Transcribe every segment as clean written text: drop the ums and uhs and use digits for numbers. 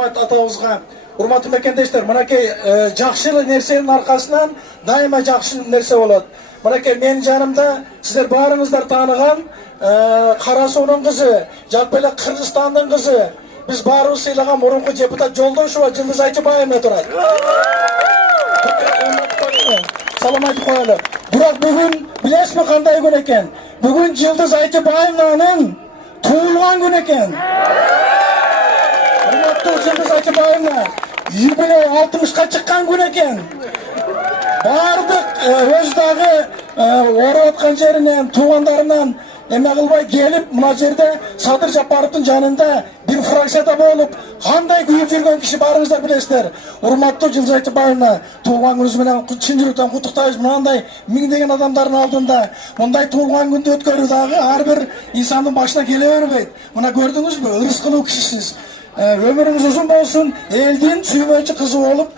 рахмат атабызга. Урматтуу мекендештер, мынакей жакшы нерсенин аркасынан дайыма жакшы нерсе болот. Мынакей менин жанымда сиздер баарыңыздар тааныган Кара суунун кызы, жалпы эле Кыргызстандын кызы, биз баарыбыз сыйлаган мурунку депутат Жолдошева Жылдыз Айтыбаевна турат. Салам айтып коелу. Бирок бүгүн билесизби кандай күн экен? Бүгүн Жылдыз Айтыбаевнанын туылган күнү экен. Урматтуу Жылдыз Айтыбаевна, юбилей 60-ка чыккан күн экен. Бардык өз дагы ооруп аткан жеринен, туугандарынан эме кылбай келип, мына жерде Садыр Жапаровдун жанында бир фракцияда болуп, кандай күйүп жүргөн киши баарыңыздар билесиздер. Урматтуу Жылдыз Айтыбаевна, туулган күнүңүз менен чын жүрөктөн куттуктайбыз. Мындай миңдеген адамдардын алдында мындай туулган күндү өткөрүү дагы ар бир инсандын башына келе бербейт. Мына көрдүңүзбү, ырыс кылуу кишисиз. Ömrünüz uzun olsun, elden suyumacı kızı olup,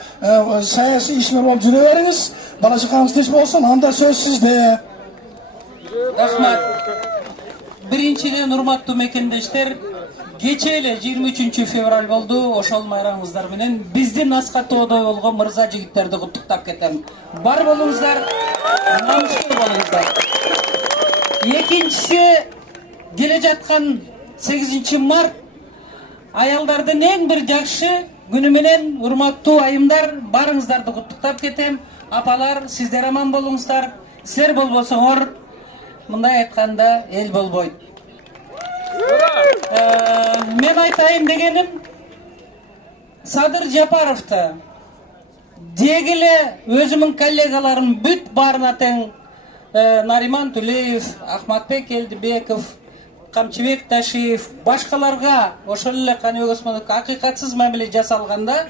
sayası işmer olup жүрө бериңиz. Balacıklarınız teşbih olsun, anda söz sizde. Rahmat. Birinçiden urmattуу mekendештер, кече эле 23 февраль болду. Ошол майрамыңыздар менен биздин аскатоодой болгон мырза жигиттерди куттуктап кетем. Бар болуңуздар, намыстуу болуңуздар. Экинчиси, келе жаткан 8 март аялдардын эң бир жакшы күнү менен, урматтуу айымдар, барыңыздарды куттуктап кетем. Апалар, сиздер аман болуңуздар. Сиздер болбосоңор, мындай айтканда эл болбойт. Мен айтайын дегеним, Садыр Жапаровду деги эле өзүмүн коллегаларым бүт баарына тең, Нариман Тулеев, Ахматбек Элдибеков, Камчыбек Ташиев, башкаларга ошол эле Каныбек Осмонов акыйкатсыз мамиле жасалганда,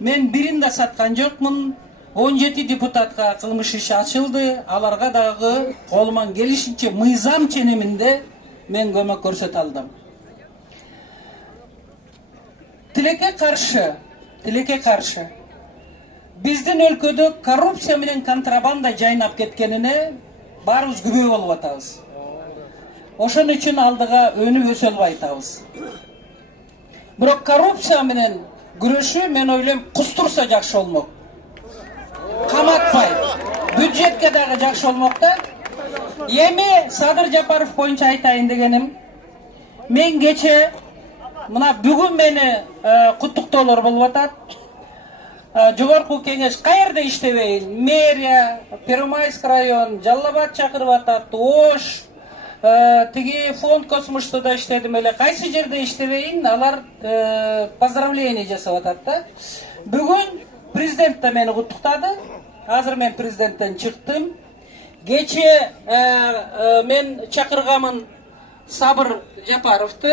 мен бирин да саткан жокмун. 17 депутатка кылмыш иши ачылды. Аларга дагы колуман келишинче мыйзам ченеминде мен көмөк көрсөтө алдым. Тилекке каршы. Биздин өлкөдө коррупция менен контрабанда жайнап кеткенине баарыбыз күбө болуп атабыз. Ошон үчүн алдыга өнүп өсө албай атабыз. Бирок коррупция менен күрөшүү мен ойлойм кустурса жакшы болмок. Каматпай, бюджетке дагы жакшы болмок да. Эми Садыр Жапаров боюнча айтайын дегеним, мен кече мына бүгүн мени куттуктоолор болуп атат. Жогорку кеңеш каерде иштебейин? Мэрия, Первомайский район, Жалал Абад чакырып атат, Ош, тиги фонд Космошто да иштедим эле. Кайсы жерде иштебейин? Алар поздравление жасап атат да. Бүгүн президент да мени куттуктады. Азыр мен президенттен чыктым. Кече мен чакырганмын Сабыр Жапаровду,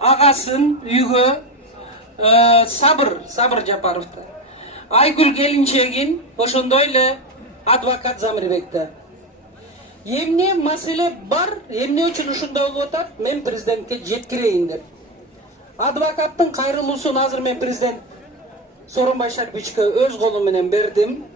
агасын үйгө, Сабыр Жапаровду, Айгүл келинчегин, ошондой эле адвокат Замирбекти. Эмне маселе бар, эмне үчүн ушундай болуп атат, мен президентке жеткирейин деп. Адвокаттын кайрылуусун азыр мен президент Сооронбай Шариповичке өз колум менен бердим.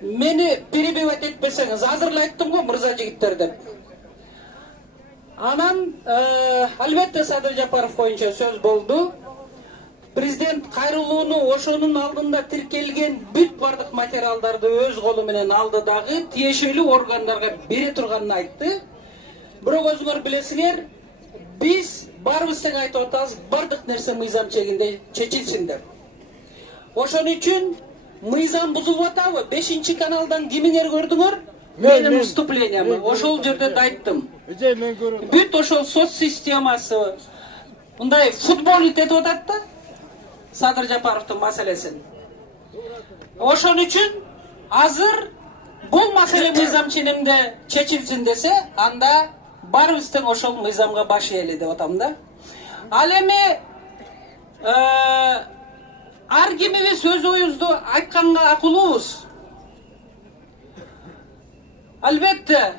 Мени перебивать этпесеңиз, азыр эле айттым го мырза жигиттер деп. Анан албетте Садыр Жапаров боюнча сөз болду. Президент кайрылууну ошонун алдында тиркелген бүт бардык материалдарды өз колу менен алды дагы, тиешелүү органдарга бере турганын айтты. Бирок өзүңөр билесиңер, биз баарыбыз тең айтып атабыз, бардык нерсе мыйзам чегинде чечилсин деп. Ошон үчүн мыйзам бузулуп атабы? 5-каналдан кимиңер көрдүңөр? Менин выступлениямды ошол жерде да айттым. Бүт ошол соц системасы мындай футболит этип атат да Садыр Жапаровдун маселесин. Ошон үчүн азыр бул маселе мыйзам ченемде чечилсин десе, анда баарыбыз тең ошол мыйзамга баш ээли деп атам да. Ал эми ар кимибиз өз оюбузду айтканга акылуубуз. Албетте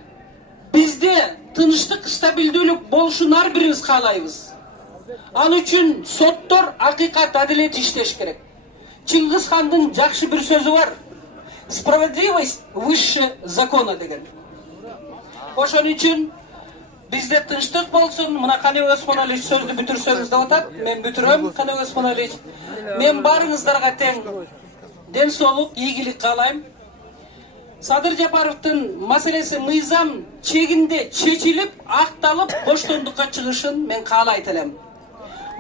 бизде тынчтык, стабилдүүлүк болушун ар бирибиз каалайбыз. Ал үчүн соттор акыйкат, адилет иштеш керек. Чыңгыз хандын жакшы бир сөзү бар. Справедливость выше закона деген. Ошон үчүн бизде тынчтык болсун. Мына Каныбек Осмонович сөздү бүтүрсөңүз деп атат. Мен бүтүрөм, Каныбек Осмонович. Мен барыңыздарга тең ден соолук, ийгилик каалайм. Садыр Жапаровдун маселеси мыйзам чегинде чечилип, акталып, боштондукка чыгышын мен каалайт элем.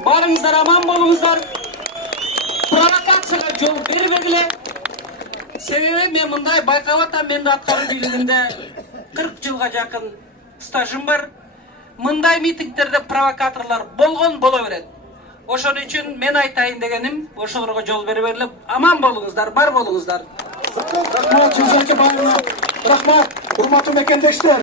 Барыңыздар аман болуңуздар. Провокацияга жол бербегиле. Себеби мен мындай байкап атам, менин аткаруу бийлигинде 40 жылга жакын стажым бар. Мындай митингдерде провокаторлор болгон боло берет. Ошон үчүн мен айтайын дегеним, ошолорго жол бербегиле. Аман болуңуздар, бар болуңуздар. Рахмат, Жүзеке Байына. Рахмат, урматтуу мекендештер.